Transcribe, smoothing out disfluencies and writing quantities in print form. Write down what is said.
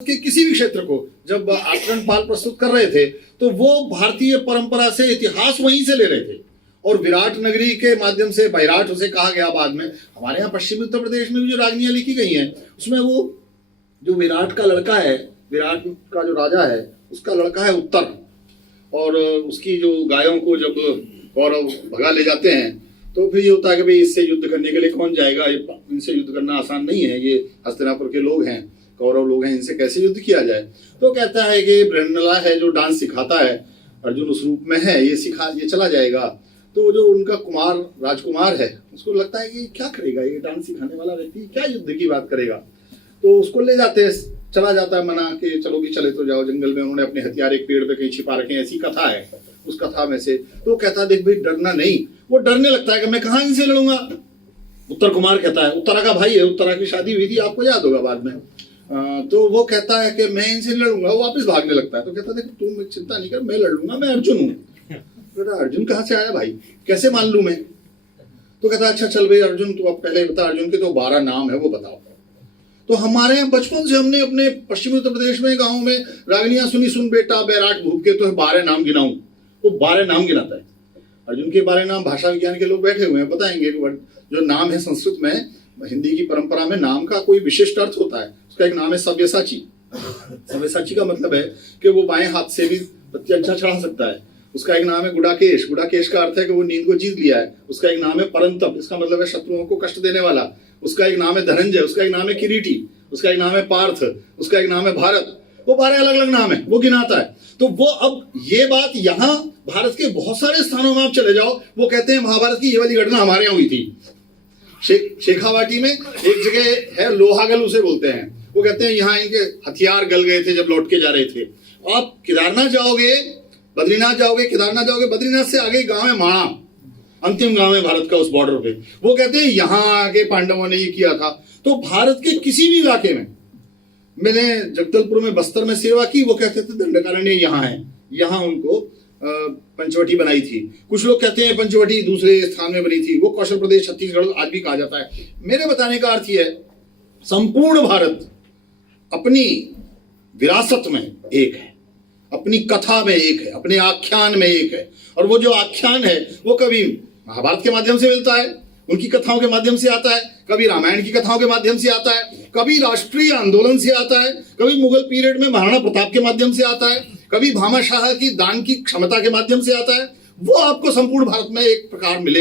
के किसी भी क्षेत्र को जब आचरण पाल प्रस्तुत कर रहे थे तो वो भारतीय परंपरा से इतिहास वहीं से ले रहे थे और विराट नगरी के माध्यम से बैराट उसे कहा गया। बाद में हमारे यहाँ पश्चिमी उत्तर प्रदेश में भी जो रागनियां लिखी गई हैं उसमें वो जो विराट का लड़का है, विराट का जो राजा है उसका लड़का है उत्तर, और उसकी जो गायों को जब कौरव भगा ले जाते हैं तो फिर ये होता है कि भाई इससे युद्ध करने के लिए कौन जाएगा, इनसे युद्ध करना आसान नहीं है, ये हस्तिनापुर के लोग हैं, कौरव लोग हैं, इनसे कैसे युद्ध किया जाए। तो कहता है कि ब्रहणला है जो डांस सिखाता है, अर्जुन उस रूप में है, ये चला जाएगा। तो जो उनका कुमार राजकुमार है उसको लगता है कि क्या करेगा ये डांस सिखाने वाला व्यक्ति, क्या युद्ध की बात करेगा। तो उसको ले जाते हैं, चला जाता है मना के चलो भी चले तो जाओ जंगल में, उन्होंने अपने हथियार एक पेड़ पे कहीं छिपा रखे हैं, ऐसी कथा है उस कथा में से। तो कहता है देख भाई डरना नहीं, वो डरने लगता है कि मैं कहाँ इनसे लड़ूंगा। उत्तर कुमार कहता है, उत्तरा का भाई है, उत्तरा की शादी हुई थी आपको याद होगा बाद में, तो वो कहता है कि मैं इनसे लड़ूंगा, वो वापस भागने लगता है। तो कहता है देख तुम चिंता नहीं कर, मैं लड़ लूंगा, मैं अर्जुन हूँ। बेटा अर्जुन कहाँ से आया भाई, कैसे मान लूं मैं। तो कहता है अच्छा चल भाई अर्जुन तू अब पहले बता, अर्जुन के तो 12 नाम है वो बताओ। तो हमारे यहाँ बचपन से हमने अपने पश्चिमी उत्तर प्रदेश में गाँव में रागनियां सुनी, सुन बेटा बैराट भूप के तो 12 नाम गिनाऊं, वो 12 नाम गिनाता है। अर्जुन के 12 नाम भाषा विज्ञान के लोग बैठे हुए हैं, बताएंगे जो नाम है संस्कृत में, हिंदी की परंपरा में नाम का कोई विशिष्ट अर्थ होता है। उसका एक नाम है सव्यसाची। सव्यसाची का मतलब है कि वो बाएं हाथ से भी प्रत्यक्षा चढ़ा सकता है। उसका एक नाम है गुडाकेश, गुडाकेश का अर्थ है कि वो नींद को जीत लिया है। उसका एक नाम है परंतप, इसका मतलब है शत्रुओं को कष्ट देने वाला। उसका एक नाम है धनंजय, उसका एक नाम है किरीटी, उसका एक नाम है पार्थ, उसका एक नाम है भारत। वो 12 अलग अलग नाम है, वो गिनाता है। तो वो अब ये बात यहाँ भारत के बहुत सारे स्थानों में आप चले जाओ, वो कहते हैं महाभारत की ये वाली घटना हमारे यहाँ हुई थी। शेखावाटी में एक जगह है, लोहागल उसे बोलते हैं, वो कहते हैं यहाँ इनके हथियार गल गए थे जब लौट के जा रहे थे। आप केदारनाथ जाओगे, बद्रीनाथ जाओगे, केदारनाथ जाओगे, बद्रीनाथ से आगे गांव है माणा, अंतिम गांव है भारत का उस बॉर्डर पे। वो कहते हैं यहाँ आगे पांडवों ने ये किया था। तो भारत के किसी भी इलाके में, मैंने जगदलपुर में बस्तर में सेवा की, वो कहते थे दंडकारण्य यहाँ है, यहाँ उनको पंचवटी बनाई थी। कुछ लोग कहते हैं पंचवटी दूसरे स्थान में बनी थी, वो कौशल प्रदेश छत्तीसगढ़ आज भी कहा जाता है। मेरे बताने का अर्थ यह है संपूर्ण भारत अपनी विरासत में एक है, अपनी कथा में एक है, अपने आख्यान में एक है। और वो जो आख्यान है वो कभी महाभारत के माध्यम से मिलता है, उनकी कथाओं के माध्यम से आता है, कभी रामायण की कथाओं के माध्यम से आता है, कभी राष्ट्रीय आंदोलन से आता है, कभी मुगल पीरियड में महाराणा प्रताप के माध्यम से आता है, कभी भामाशाह की दान की क्षमता के माध्यम से आता है। वो आपको संपूर्ण भारत में एक प्रकार मिलेगा।